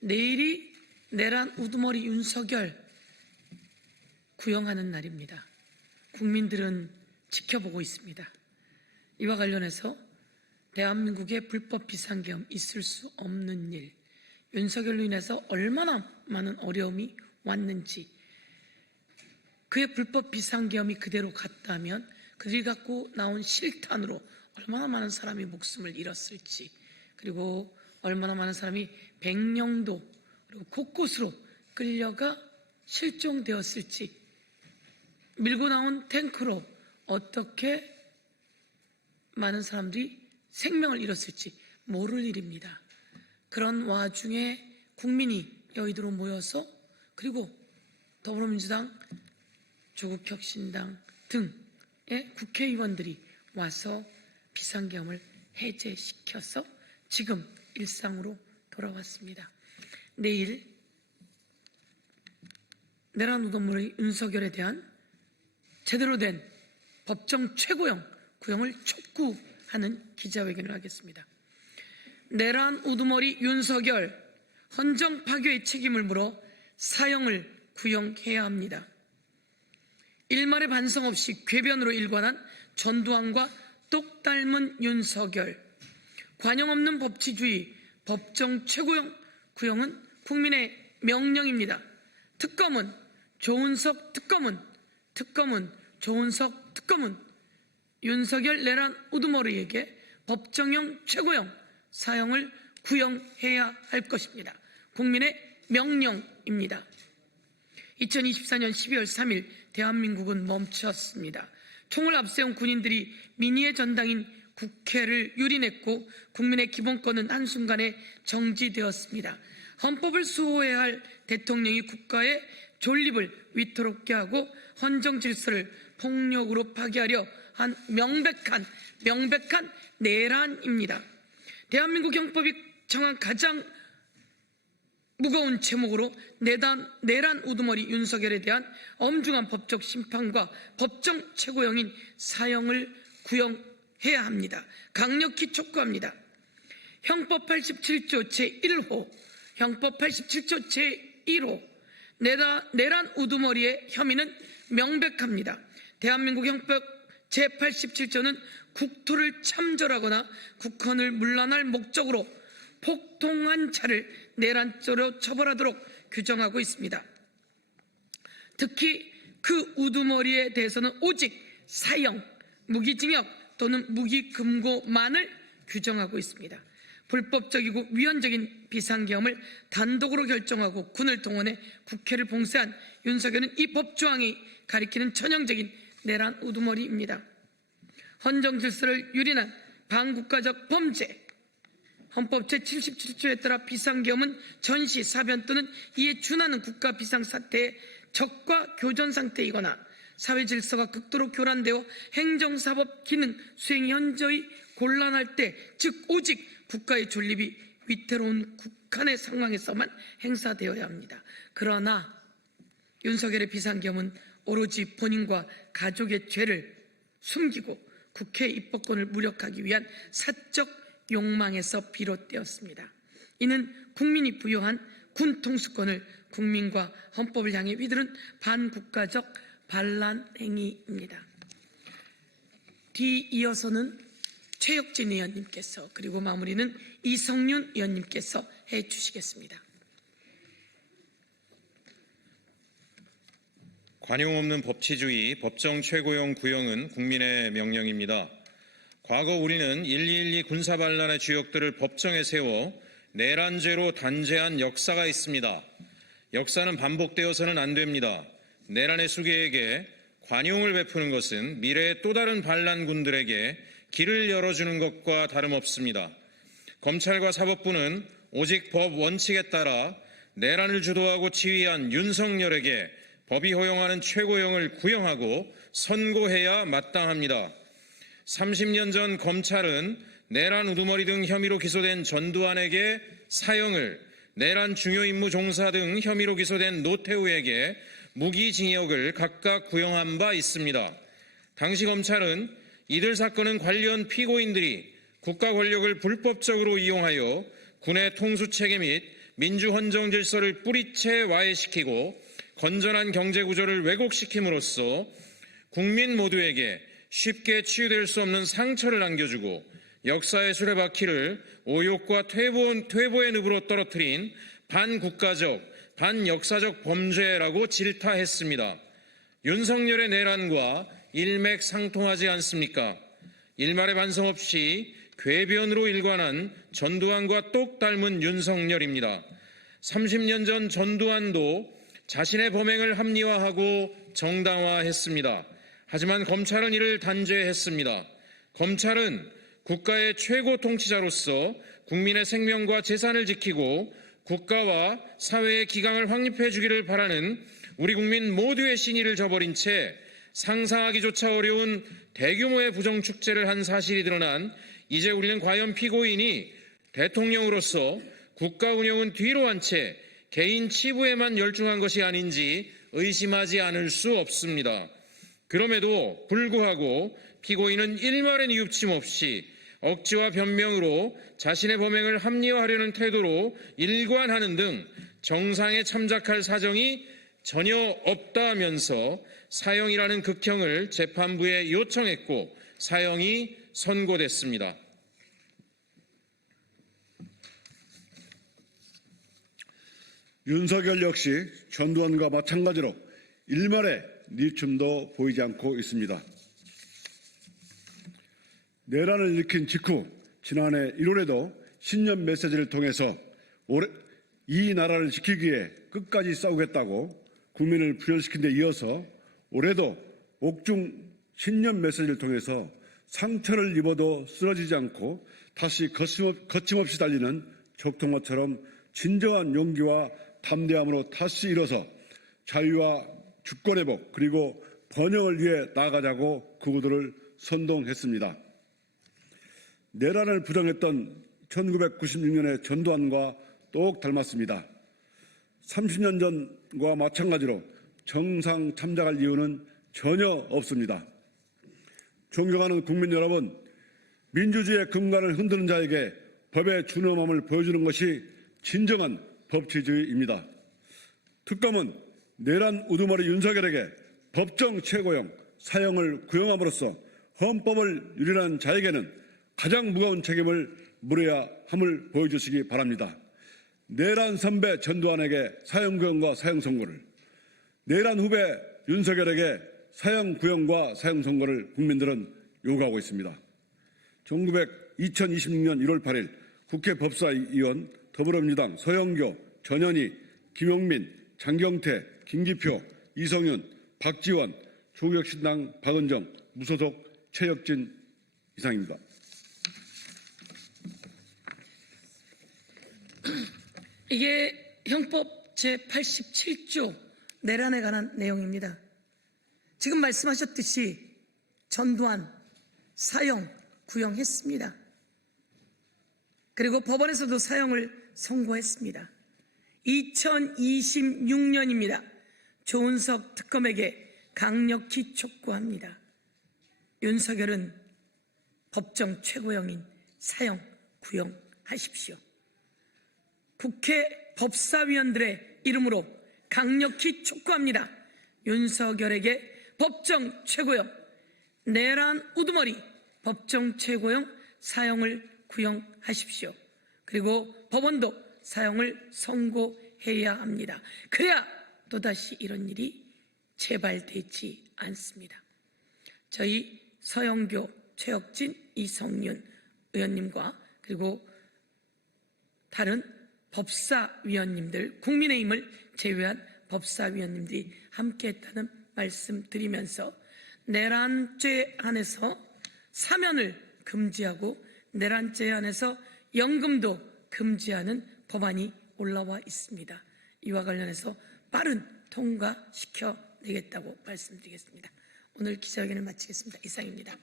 내일이 내란 우두머리 윤석열 구형하는 날입니다. 국민들은 지켜보고 있습니다. 이와 관련해서 대한민국의 불법 비상계엄 있을 수 없는 일, 윤석열로 인해서 얼마나 많은 어려움이 왔는지, 그의 불법 비상계엄이 그대로 갔다면 그들이 갖고 나온 실탄으로 얼마나 많은 사람이 목숨을 잃었을지, 그리고 얼마나 많은 사람이 백령도 그리고 곳곳으로 끌려가 실종되었을지, 밀고 나온 탱크로 어떻게 많은 사람들이 생명을 잃었을지 모를 일입니다. 그런 와중에 국민이 여의도로 모여서, 그리고 더불어민주당, 조국혁신당 등의 국회의원들이 와서 비상계엄을 해제시켜서 지금 일상으로 돌아왔습니다. 내일 내란 우두머리 윤석열에 대한 제대로 된 법정 최고형 구형을 촉구하는 기자회견을 하겠습니다. 내란 우두머리 윤석열 헌정 파괴의 책임을 물어 사형을 구형해야 합니다. 일말의 반성 없이 궤변으로 일관한 전두환과 똑 닮은 윤석열, 관용 없는 법치주의 법정 최고형 구형은 국민의 명령입니다. 특검은 조은석 특검은 조은석 특검은 윤석열 내란 우두머리에게 법정형 최고형 사형을 구형해야 할 것입니다. 국민의 명령입니다. 2024년 12월 3일 대한민국은 멈췄습니다. 총을 앞세운 군인들이 민의의 전당인 국회를 유린했고 국민의 기본권은 한순간에 정지되었습니다. 헌법을 수호해야 할 대통령이 국가의 존립을 위태롭게 하고 헌정 질서를 폭력으로 파괴하려 한 명백한 내란입니다. 대한민국 형법이 정한 가장 무거운 제목으로 내란 우두머리 윤석열에 대한 엄중한 법적 심판과 법정 최고형인 사형을 구형해야 합니다. 강력히 촉구합니다. 형법 87조 제1호, 형법 87조 제1호 내란 우두머리의 혐의는 명백합니다. 대한민국 형법 제87조는 국토를 참전하거나 국헌을 문란할 목적으로 폭동한 자를 내란죄로 처벌하도록 규정하고 있습니다. 특히 그 우두머리에 대해서는 오직 사형, 무기징역 또는 무기금고만을 규정하고 있습니다. 불법적이고 위헌적인 비상계엄을 단독으로 결정하고 군을 동원해 국회를 봉쇄한 윤석열은 이 법조항이 가리키는 전형적인 내란 우두머리입니다. 헌정 질서를 유린한 반국가적 범죄, 헌법 제77조에 따라 비상계엄은 전시, 사변 또는 이에 준하는 국가 비상사태의 적과 교전 상태이거나 사회질서가 극도로 교란되어 행정사법 기능 수행이 현저히 곤란할 때, 즉 오직 국가의 존립이 위태로운 국한의 상황에서만 행사되어야 합니다. 그러나 윤석열의 비상계엄은 오로지 본인과 가족의 죄를 숨기고 국회 입법권을 무력하기 위한 사적 욕망에서 비롯되었습니다. 이는 국민이 부여한 군 통수권을 국민과 헌법을 향해 휘두른 반국가적 반란 행위입니다. 뒤이어서는 최혁진 의원님께서, 그리고 마무리는 이성윤 의원님께서 해주시겠습니다. 관용 없는 법치주의 법정 최고형 구형은 국민의 명령입니다. 과거 우리는 12.12 군사반란의 주역들을 법정에 세워 내란죄로 단죄한 역사가 있습니다. 역사는 반복되어서는 안 됩니다. 내란의 수괴에게 관용을 베푸는 것은 미래의 또 다른 반란군들에게 길을 열어주는 것과 다름없습니다. 검찰과 사법부는 오직 법 원칙에 따라 내란을 주도하고 지휘한 윤석열에게 법이 허용하는 최고형을 구형하고 선고해야 마땅합니다. 30년 전 검찰은 내란 우두머리 등 혐의로 기소된 전두환에게 사형을, 내란 중요 임무 종사 등 혐의로 기소된 노태우에게 무기징역을 각각 구형한 바 있습니다. 당시 검찰은 이들 사건은 관련 피고인들이 국가 권력을 불법적으로 이용하여 군의 통수체계 및 민주헌정 질서를 뿌리채 와해시키고 건전한 경제구조를 왜곡시킴으로써 국민 모두에게 쉽게 치유될 수 없는 상처를 안겨주고 역사의 수레바퀴를 오욕과 퇴보의 늪으로 떨어뜨린 반국가적, 반역사적 범죄라고 질타했습니다. 윤석열의 내란과 일맥상통하지 않습니까? 일말의 반성 없이 궤변으로 일관한 전두환과 똑 닮은 윤석열입니다. 30년 전 전두환도 자신의 범행을 합리화하고 정당화했습니다. 하지만 검찰은 이를 단죄했습니다. 검찰은 국가의 최고 통치자로서 국민의 생명과 재산을 지키고 국가와 사회의 기강을 확립해 주기를 바라는 우리 국민 모두의 신의를 저버린 채 상상하기조차 어려운 대규모의 부정축제를 한 사실이 드러난 이제 우리는 과연 피고인이 대통령으로서 국가 운영은 뒤로 한 채 개인 치부에만 열중한 것이 아닌지 의심하지 않을 수 없습니다. 그럼에도 불구하고 피고인은 일말의 이유침 없이 억지와 변명으로 자신의 범행을 합리화하려는 태도로 일관하는 등 정상에 참작할 사정이 전혀 없다면서 사형이라는 극형을 재판부에 요청했고 사형이 선고됐습니다. 윤석열 역시 전두환과 마찬가지로 일말의 니춤도 보이지 않고 있습니다. 내란을 일으킨 직후 지난해 1월에도 신년 메시지를 통해서 이 나라를 지키기 위해 끝까지 싸우겠다고 국민을 분열시킨 데 이어서 올해도 옥중 신년 메시지를 통해서 상처를 입어도 쓰러지지 않고 다시 거침없이 달리는 적통마처럼 진정한 용기와 담대함으로 다시 일어서 자유와 주권회복 그리고 번영을 위해 나아가자고 그구들을 선동했습니다. 내란을 부정했던 1996년의 전두환과 똑 닮았습니다. 30년 전과 마찬가지로 정상 참작할 이유는 전혀 없습니다. 존경하는 국민 여러분, 민주주의의 근간을 흔드는 자에게 법의 준엄함을 보여주는 것이 진정한 법치주의입니다. 특검은 내란 우두머리 윤석열에게 법정 최고형 사형을 구형함으로써 헌법을 유린한 자에게는 가장 무거운 책임을 물어야 함을 보여주시기 바랍니다. 내란 선배 전두환에게 사형 구형과 사형 선고를, 내란 후배 윤석열에게 사형 구형과 사형 선고를 국민들은 요구하고 있습니다. 2026년 1월 8일 국회 법사위원 더불어민주당 서영교, 전현희, 김용민, 장경태, 김기표, 이성윤, 박지원, 조국혁신당 박은정, 무소속 최혁진 이상입니다. 이게 형법 제87조 내란에 관한 내용입니다. 지금 말씀하셨듯이 전두환 사형 구형했습니다. 그리고 법원에서도 사형을 선고했습니다. 2026년입니다. 조은석 특검에게 강력히 촉구합니다. 윤석열은 법정 최고형인 사형 구형하십시오. 국회 법사위원들의 이름으로 강력히 촉구합니다. 윤석열에게 법정 최고형, 내란 우두머리 법정 최고형 사형을 구형하십시오. 그리고 법원도 사형을 선고해야 합니다. 그래야 또다시 이런 일이 재발되지 않습니다. 저희 서영교, 최혁진, 이성윤 의원님과 그리고 다른 법사위원님들, 국민의힘을 제외한 법사위원님들이 함께했다는 말씀드리면서 내란죄 안에서 사면을 금지하고 내란죄 안에서 연금도 금지하는 법안이 올라와 있습니다. 이와 관련해서 빠른 통과시켜내겠다고 말씀드리겠습니다. 오늘 기자회견을 마치겠습니다. 이상입니다.